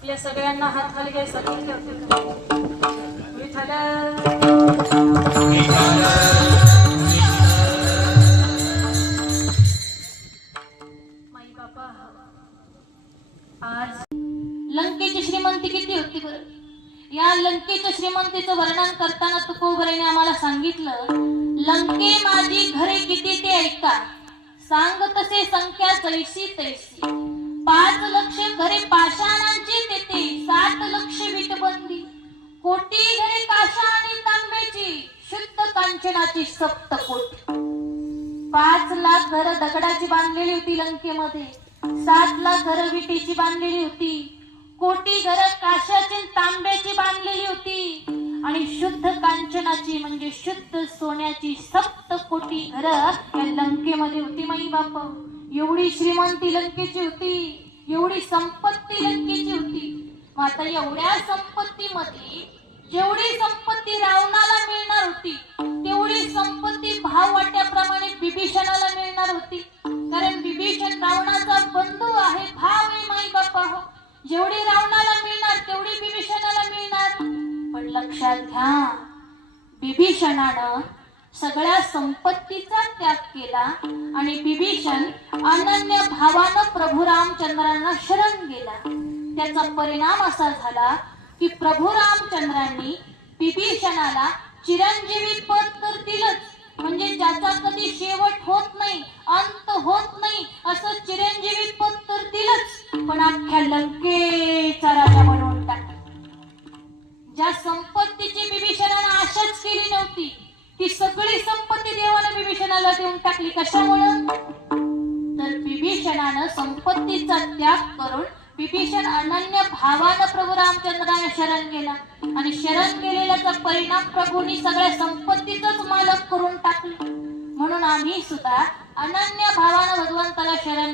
आपल्या सगळ्यांना हात खाली काही ठेवते. विठ्ठल. माई बापा. आज लंकेची श्रीमंती किती होती बरं? या लंकेच्या श्रीमंतीचं वर्णन करताना तुकोबरेने आम्हाला सांगितलं लंके माझी घरे किती ते ऐका. सांग तसे संख्या चैशी तैशी पाच लक्ष घरे पाषाणांची तेथे सात लक्ष विटबंदी कोटी घरे काशा आणि तांब्याची शुद्ध कृष्णाची सप्तकोट पाच लाख घर दगडाची बांधलेली होती लंकेमध्ये. सात लाख घर विटीची बांधलेली होती. कोटी घर काशाची तांब्याची बांधलेली होती. आणि शुद्ध कांचनाची म्हणजे शुद्ध सोन्याची सप्त कोटी घर या लंकेमध्ये होती माई बाप. एवढी श्रीमंती लंकेची होती. एवढी संपत्ती लंकेची होती. आता एवढ्या संपत्तीमध्ये जेवढी संपत्ती रावणाला जेवढी रावणाला मिळणार तेवढी बिभीषणाला मिळणार. पण लक्षात घ्या बिभीषणानं सगळ्या संपत्तीचा त्याग केला आणि बिभीषण अनन्य भावानं प्रभू रामचंद्रांना शरण गेला. त्याचा परिणाम असा झाला की प्रभू रामचंद्रांनी बिभीषणाला चिरंजीवी पद तर दिलंच. म्हणजे ज्याचा कधी शेवट होत नाही अंत होत नाही असं चिरंजीवी सगळी संपत्ती देवानं विभीषणाला देऊन टाकली. कशामुळं? तर विभीषणानं संपत्तीचा त्याग करून विभीषण अनन्य भावानं प्रभू रामचंद्राने शरण गेला आणि शरण गेलेल्याचा परिणाम प्रभूंनी सगळ्या संपत्तीचाच मालक करून टाकलं. म्हणून आम्ही सुद्धा अनन्य भावानं भगवंताला शरण